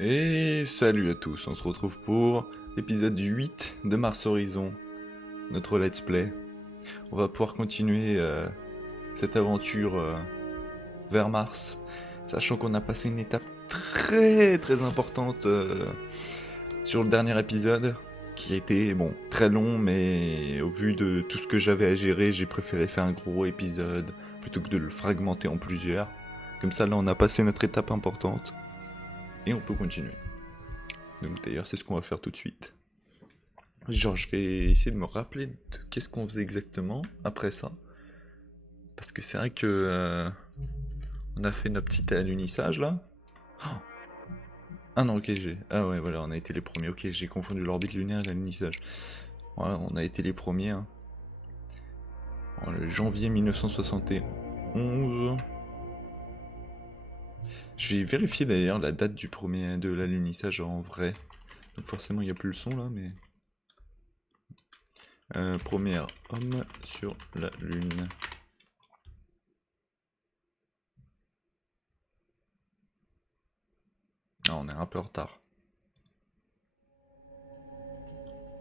Et salut à tous, on se retrouve pour l'épisode 8 de Mars Horizon, notre let's play. On va pouvoir continuer cette aventure vers Mars, sachant qu'on a passé une étape très importante sur le dernier épisode, qui a été très long, mais au vu de tout ce que j'avais à gérer, j'ai préféré faire un gros épisode plutôt que de le fragmenter en plusieurs. Comme ça là on a passé notre étape importante et on peut continuer. Donc d'ailleurs c'est ce qu'on va faire tout de suite. Genre je vais essayer de me rappeler de qu'est-ce qu'on faisait exactement après ça. Parce que c'est vrai que on a fait notre petit alunissage là. Oh ah non ok j'ai. Ah ouais voilà on a été les premiers. Ok j'ai confondu l'orbite lunaire et l'alunissage. Voilà on a été les premiers. Hein. En janvier 1971. Je vais vérifier d'ailleurs la date du premier de l'alunissage en vrai. Donc forcément il n'y a plus le son là mais. Premier homme sur la Lune. Ah, on est un peu en retard.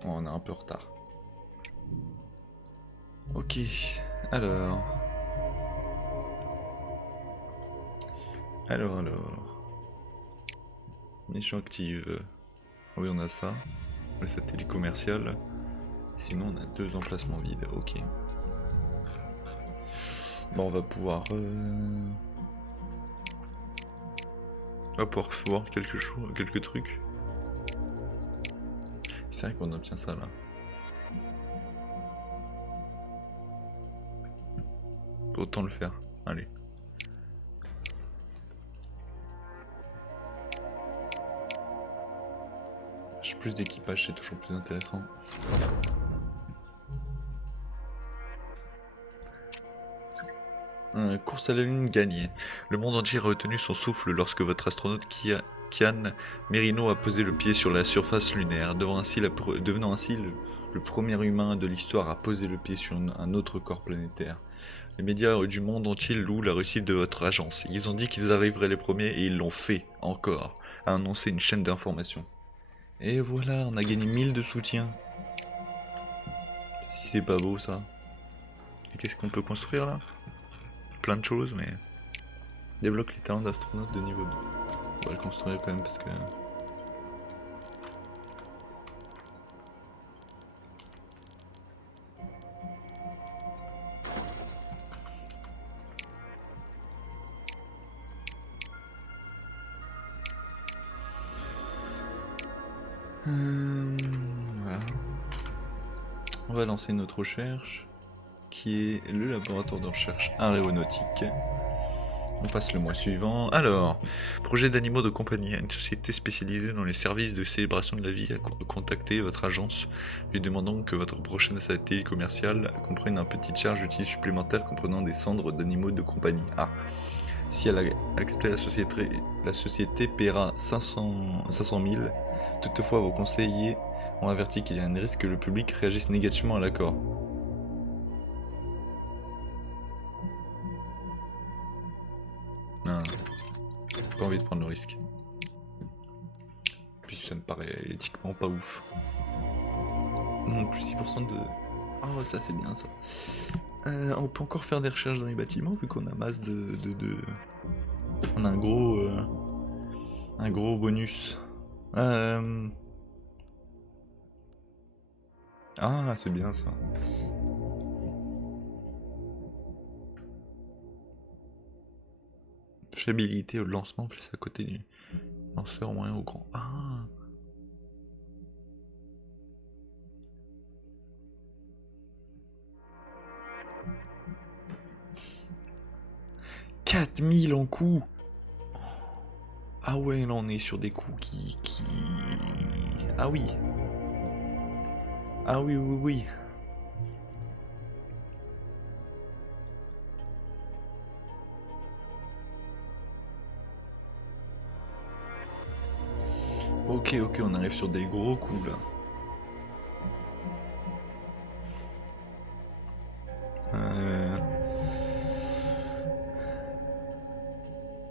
Oh, on est un peu en retard. Ok, alors. Alors. Mission active. Oui, on a ça. Le satellite commercial. Sinon, on a 2 emplacements vides. Ok. Bon, on va pouvoir. On va pouvoir voir quelques trucs. C'est vrai qu'on obtient ça là. Autant le faire. Allez. J'ai plus d'équipage, c'est toujours plus intéressant. Course à la Lune gagnée. Le monde entier a retenu son souffle lorsque votre astronaute Kian Merino a posé le pied sur la surface lunaire, devenant ainsi le premier humain de l'histoire à poser le pied sur un autre corps planétaire. Les médias du monde entier louent la réussite de votre agence. Ils ont dit qu'ils arriveraient les premiers et ils l'ont fait, encore, a annoncé une chaîne d'information. Et voilà, on a gagné 1000 de soutien. Si c'est pas beau ça. Et qu'est-ce qu'on peut construire là? Plein de choses, mais... Débloque les talents d'astronaute de niveau 2. On va le construire quand même parce que... Voilà. On va lancer notre recherche, qui est le laboratoire de recherche aéronautique. On passe le mois suivant. Alors, projet d'animaux de compagnie. Une société spécialisée dans les services de célébration de la vie a contacté votre agence, lui demandant que votre prochaine satellite commerciale comprenne un petit charge d'outils supplémentaire comprenant des cendres d'animaux de compagnie. Ah. Si elle a accepté la société paiera 500 000. Toutefois, vos conseillers ont averti qu'il y a un risque que le public réagisse négativement à l'accord. Ah, pas envie de prendre le risque. Puis ça me paraît éthiquement pas ouf. Plus 6% de... Oh, ça c'est bien ça. On peut encore faire des recherches dans les bâtiments vu qu'on a masse de... On a un gros bonus. Ah, c'est bien ça. Fiabilité au lancement, placé à côté du lanceur moyen ou grand. Ah. « 4000 en coût. Ah ouais, là on est sur des coûts qui... Ah oui. Ah oui. Ok, on arrive sur des gros coups là.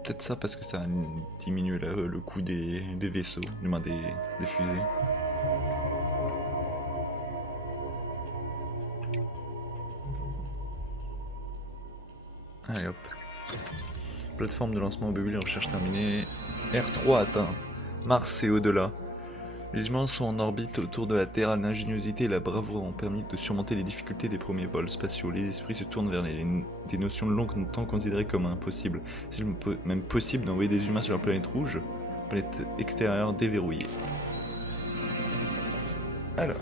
Peut-être peut-être ça parce que ça diminue le coût des vaisseaux, du moins des fusées. Allez hop. Plateforme de lancement mobile, recherche terminée. R3 atteint. Mars et au-delà. Les humains sont en orbite autour de la Terre. L'ingéniosité et la bravoure ont permis de surmonter les difficultés des premiers vols spatiaux. Les esprits se tournent vers des notions longtemps considérées comme impossibles. C'est même possible d'envoyer des humains sur la planète rouge, planète extérieure déverrouillée. Alors,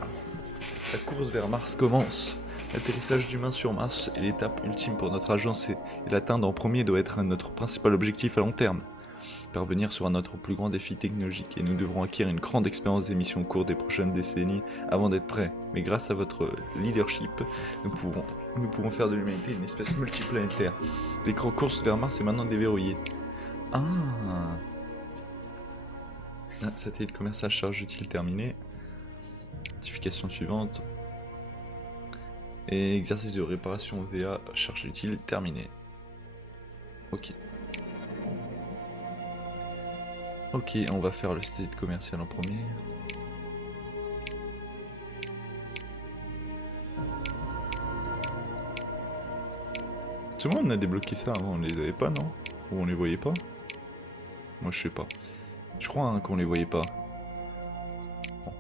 la course vers Mars commence. L'atterrissage d'humains sur Mars est l'étape ultime pour notre agence et l'atteindre en premier doit être notre principal objectif à long terme. Parvenir sera notre plus grand défi technologique et nous devrons acquérir une grande expérience des missions au cours des prochaines décennies avant d'être prêts. Mais grâce à votre leadership, nous pourrons faire de l'humanité une espèce multiplanétaire. L'écran course vers Mars est maintenant déverrouillé. Satellite commercial charge utile terminée. Notification suivante. Et exercice de réparation VA charge utile terminé. Ok. Ok, on va faire le satellite commercial en premier. C'est bon, on a débloqué ça avant, on les avait pas, non? Ou on les voyait pas? Moi je sais pas. Je crois qu'on les voyait pas. Bon.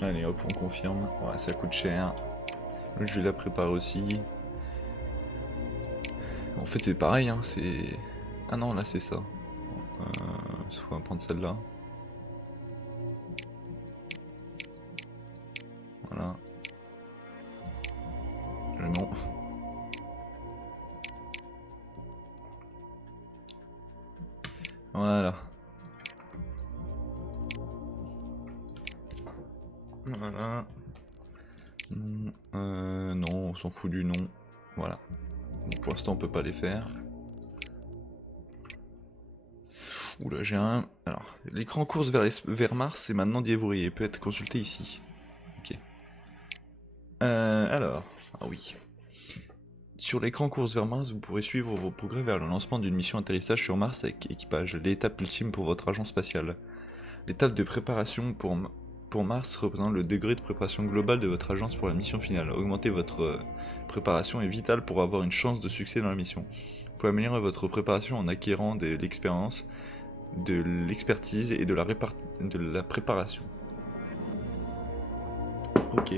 Allez hop, on confirme. Ouais, ça coûte cher. Je vais la préparer aussi. En fait c'est pareil, hein, c'est... Ah non, là c'est ça. Il faut prendre celle-là. Voilà. Non. Voilà. Voilà. Non, on s'en fout du nom. Voilà. Donc, pour l'instant, on peut pas les faire. Oula, j'ai un... Alors, l'écran course vers Mars est maintenant déverrouillé. Peut être consulté ici. Ok. Alors... Ah oui. Sur l'écran course vers Mars, vous pourrez suivre vos progrès vers le lancement d'une mission atterrissage sur Mars avec équipage. L'étape ultime pour votre agent spatial. L'étape de préparation pour Mars représente le degré de préparation globale de votre agence pour la mission finale. Augmenter votre préparation est vital pour avoir une chance de succès dans la mission. Vous pouvez améliorer votre préparation en acquérant de l'expérience, de l'expertise et de la préparation. Ok.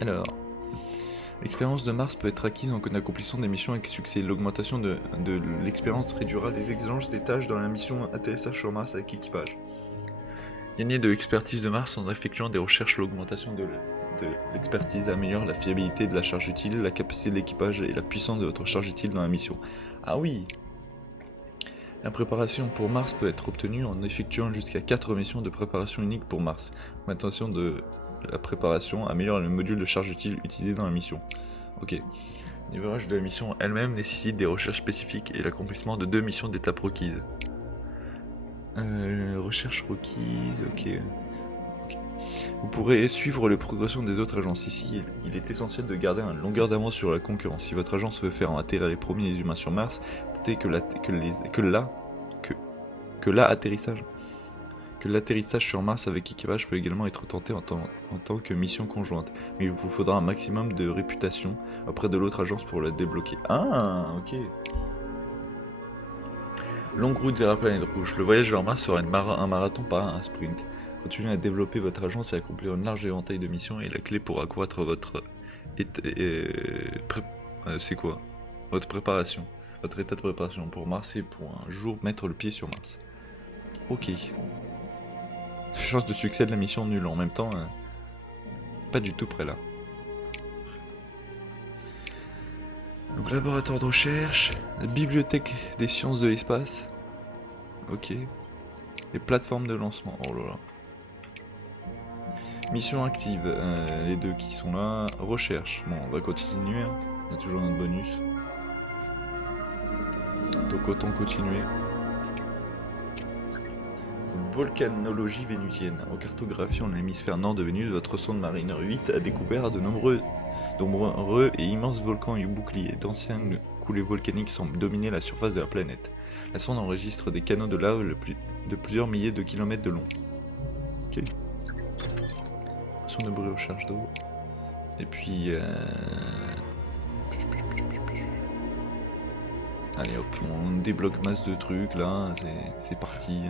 Alors, l'expérience de Mars peut être acquise en accomplissant des missions avec succès. L'augmentation de l'expérience réduira les exigences des tâches dans la mission atterrissage sur Mars avec équipage. Gagner de l'expertise de Mars en effectuant des recherches. L'augmentation de l'expertise améliore la fiabilité de la charge utile, la capacité de l'équipage et la puissance de votre charge utile dans la mission. Ah oui! La préparation pour Mars peut être obtenue en effectuant jusqu'à 4 missions de préparation unique pour Mars. L'augmentation de la préparation améliore le module de charge utile utilisé dans la mission. Ok. Le livrage de la mission elle-même nécessite des recherches spécifiques et l'accomplissement de 2 missions d'étape requises. Recherche requise, ok. Vous pourrez suivre les progressions des autres agences. Ici, il est essentiel de garder une longueur d'avance sur la concurrence. Si votre agence veut faire atterrir les premiers humains sur Mars, notez que l'atterrissage sur Mars avec équipage peut également être tenté en tant que mission conjointe. Mais il vous faudra un maximum de réputation auprès de l'autre agence pour la débloquer. Ah, ok. Longue route vers la planète rouge. Le voyage vers Mars sera un marathon, pas un sprint. Continuez à développer votre agence et à accomplir une large éventail de missions et la clé pour accroître votre votre préparation. Votre état de préparation pour Mars et pour un jour mettre le pied sur Mars. Ok. Chance de succès de la mission nulle. En même temps, pas du tout près là. Donc laboratoire de recherche, la bibliothèque des sciences de l'espace. Ok. Et plateforme de lancement. Oh là là. Mission active, les deux qui sont là. Recherche. Bon, on va continuer. Hein. On a toujours notre bonus. Donc autant continuer. Volcanologie vénusienne. En cartographiant l'hémisphère nord de Vénus, votre sonde Mariner 8 a découvert de nombreux et immenses volcans et boucliers. D'anciennes coulées volcaniques semblent dominer la surface de la planète. La sonde enregistre des canaux de lave de plusieurs milliers de kilomètres de long. Ok. Son de bruit recherche d'eau. Et puis... Allez hop, on débloque masse de trucs là, c'est parti.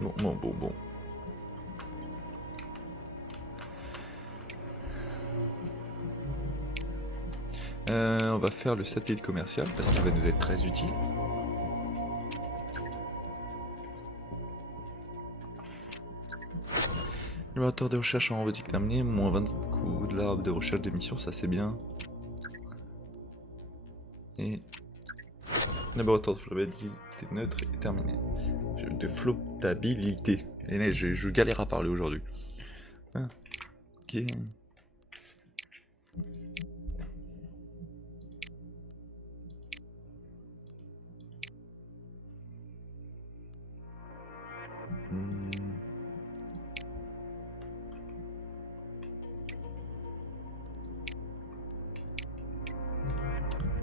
Bon. On va faire le satellite commercial parce qu'il va nous être très utile. Laboratoire de recherche en robotique terminé, moins 20 coups de l'arbre de recherche d'émission, ça c'est bien. Et laboratoire de flottabilité neutre est terminé. De flottabilité. Et là, je galère à parler aujourd'hui. Ah, ok.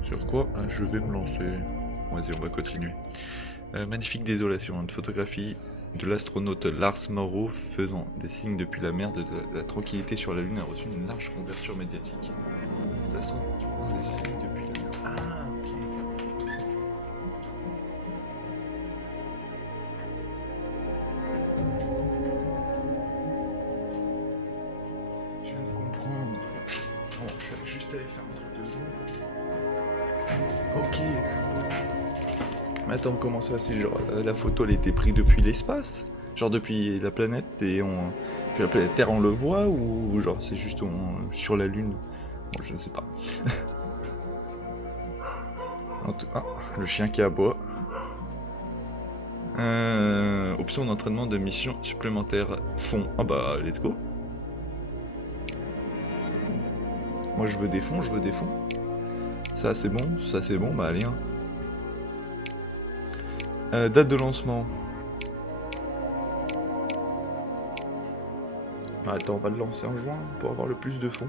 Sur quoi je vais me lancer. Vas-y, on va continuer. Magnifique désolation, une photographie de l'astronaute Lars Morrow faisant des signes depuis la mer de la tranquillité sur la Lune a reçu une large couverture médiatique. L'astronaute faisant des signes depuis la mer. Ah, ok. Je viens de comprendre. Bon, je vais juste aller faire un truc de secondes. Ok. Mais attends, comment ça? C'est genre la photo elle était prise depuis l'espace? Genre depuis la planète et on. Puis la planète Terre on le voit ou genre c'est juste sur la Lune? Bon, je ne sais pas. Ah, le chien qui aboie. Option d'entraînement de mission supplémentaire. Fonds. Ah bah, let's go. Moi je veux des fonds, Ça c'est bon, bah allez. Hein. Date de lancement. Attends, on va le lancer en juin pour avoir le plus de fonds.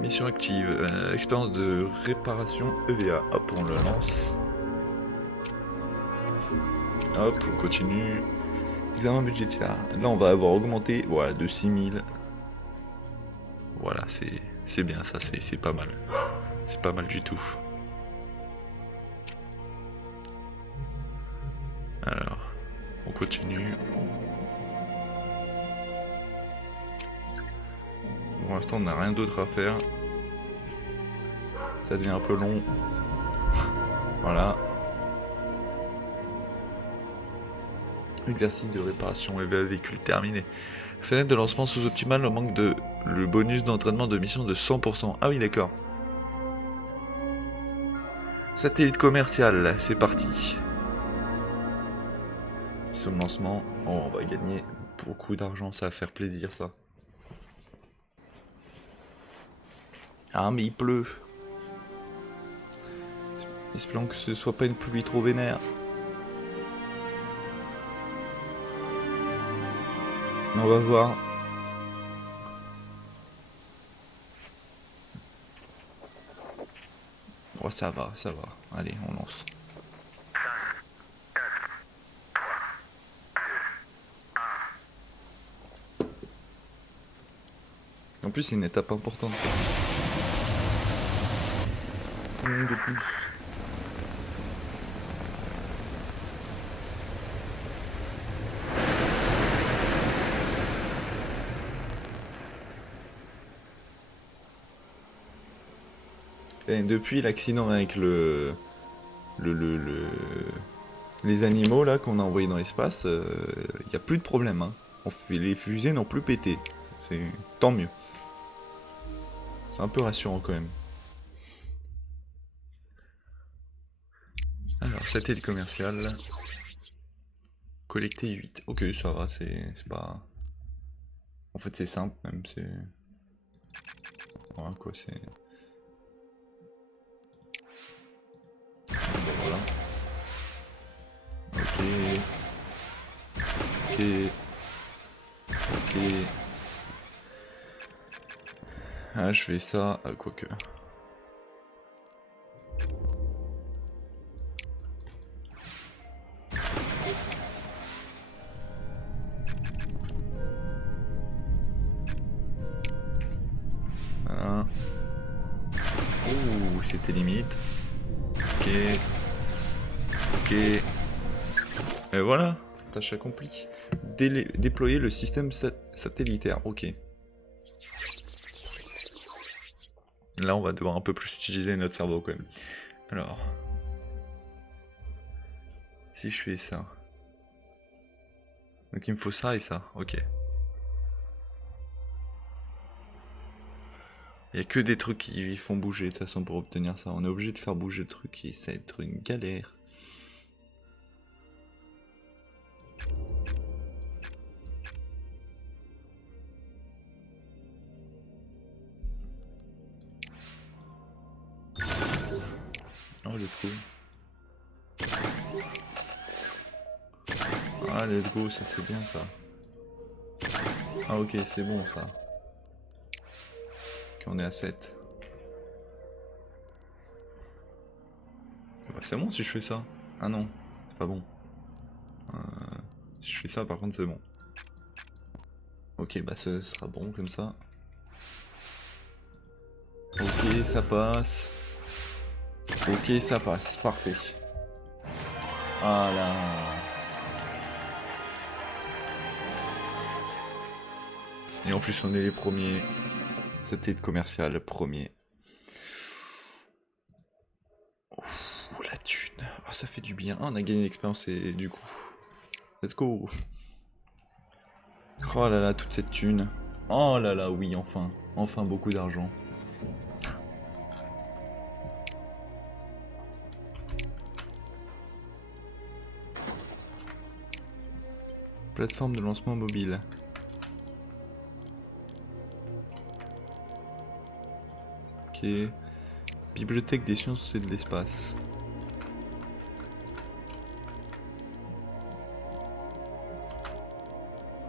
Mission active, expérience de réparation EVA. Hop, on le lance. Hop, on continue. Examen budgétaire. Là, on va avoir augmenté, voilà, de 6000. Voilà, c'est bien ça, c'est pas mal. C'est pas mal du tout. Alors, on continue. Pour l'instant, on n'a rien d'autre à faire. Ça devient un peu long. Voilà. Exercice de réparation EVA véhicule terminé. Fenêtre de lancement sous-optimale au manque de le bonus d'entraînement de mission de 100%. Ah oui, d'accord. Satellite commercial, c'est parti. Mission de lancement. Oh, on va gagner beaucoup d'argent, ça va faire plaisir ça. Ah mais il pleut. Espérons que ce soit pas une pluie trop vénère. On va voir. Oh ça va. Allez, on lance. En plus c'est une étape importante ça. De plus. Et depuis l'accident avec le Les animaux là qu'on a envoyés dans l'espace, y a plus de problème. Hein. Les fusées n'ont plus pété. C'est tant mieux. C'est un peu rassurant quand même. Alors, satellite commercial. Collecter 8. Ok, ça va, c'est pas... En fait, c'est simple même, c'est... Voilà quoi, c'est... Bon, voilà. Ok. Ok. Ok. Ah, je fais ça, quoique. Voilà. Ouh, c'était limite. Ok. Ok. Et voilà, tâche accomplie. Déployer le système satellitaire, ok. Là, on va devoir un peu plus utiliser notre cerveau quand même. Alors, si je fais ça. Donc il me faut ça et ça, ok. Il n'y a que des trucs qui font bouger de toute façon pour obtenir ça. On est obligé de faire bouger le truc et ça va être une galère. Oh le trou. Ah let's go, ça c'est bien ça. Ah ok, c'est bon ça. Ok, on est à 7. Bah, c'est bon si je fais ça. Ah non, c'est pas bon. Si je fais ça par contre c'est bon. Ok, bah ce sera bon comme ça. Ok, ça passe. Ok, ça passe, parfait. Voilà. Et en plus on est les premiers. Satellite commercial, premier. Ouh, la thune. Oh, ça fait du bien. Ah, on a gagné l'expérience et du coup. Let's go. Oh là là, toute cette thune. Oh là là, oui, enfin. Enfin beaucoup d'argent. Plateforme de lancement mobile. Ok. Bibliothèque des sciences et de l'espace.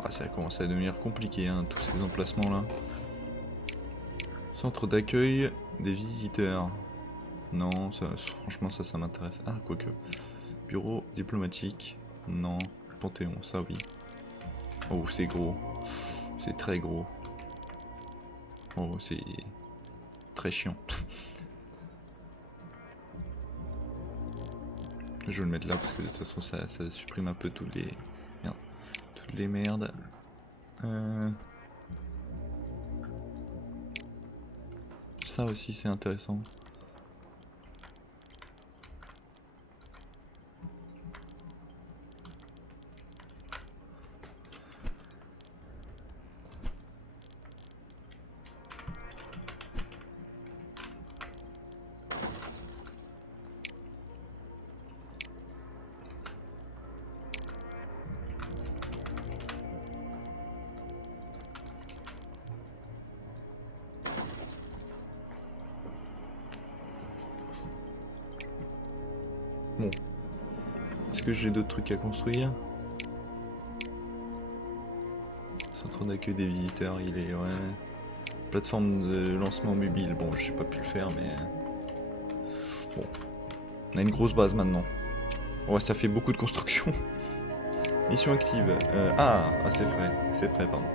Ah, ça commence à devenir compliqué, hein, tous ces emplacements là. Centre d'accueil des visiteurs. Non, ça, franchement ça m'intéresse. Ah, quoique. Bureau diplomatique. Non. Panthéon, ça oui. Oh, c'est gros. C'est très gros. Oh, c'est très chiant. Je vais le mettre là parce que de toute façon ça supprime un peu toutes les merdes. Ça aussi c'est intéressant. Bon. Est-ce que j'ai d'autres trucs à construire? Centre d'accueil des visiteurs, il est... ouais. Plateforme de lancement mobile, bon j'ai pas pu le faire mais... Bon. On a une grosse base maintenant. Ouais, ça fait beaucoup de construction. Mission active. C'est frais. C'est prêt, pardon.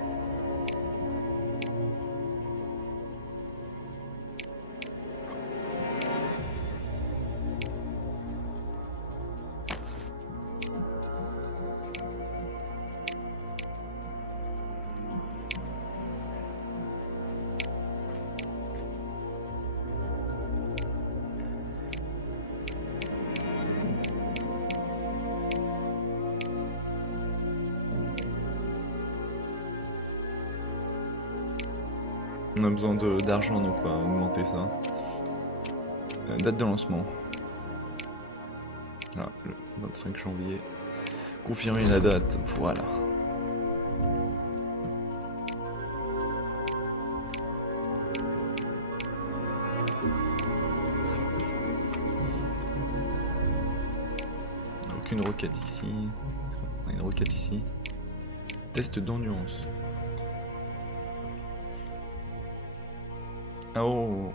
On a besoin d'argent, donc on va augmenter ça. Date de lancement. Voilà, le 25 janvier. Confirmer la date, voilà. Aucune requête ici. On a une requête ici. Test d'endurance. Oh.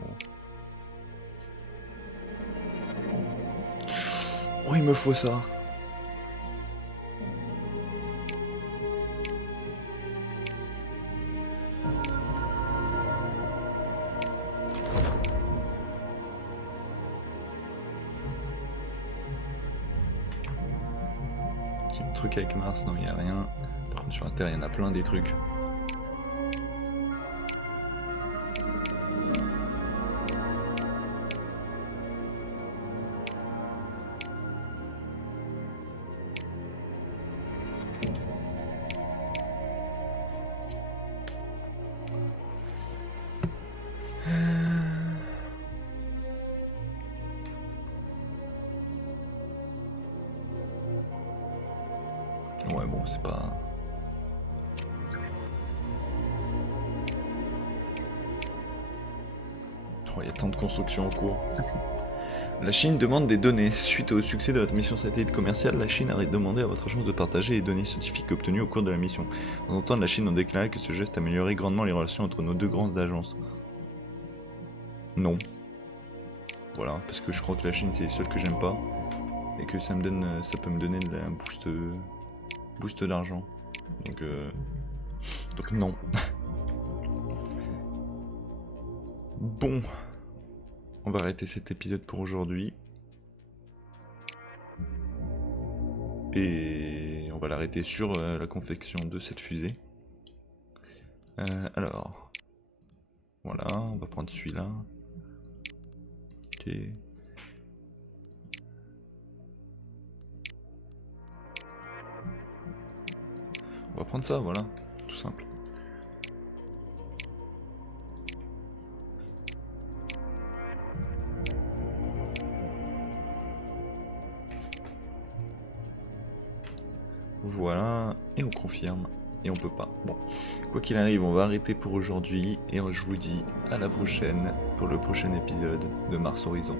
Oh, il me faut ça. J'ai un truc avec Mars, non, il n'y a rien. Par contre, sur la Terre, il y en a plein des trucs. Ouais, bon, c'est pas... Oh, il y a tant de constructions en cours. La Chine demande des données. Suite au succès de votre mission satellite commerciale, la Chine a demandé à votre agence de partager les données scientifiques obtenues au cours de la mission. En temps, la Chine a déclaré que ce geste améliorerait grandement les relations entre nos deux grandes agences. Non. Voilà, parce que je crois que la Chine c'est les seuls que j'aime pas. Et que ça peut me donner un boost d'argent. Donc non. Bon. On va arrêter cet épisode pour aujourd'hui. Et on va l'arrêter sur la confection de cette fusée. Alors. Voilà, on va prendre celui-là. Ok. On va prendre ça, voilà. Tout simple. Voilà, et on confirme, et on peut pas. Bon, quoi qu'il arrive, on va arrêter pour aujourd'hui, et je vous dis à la prochaine pour le prochain épisode de Mars Horizon.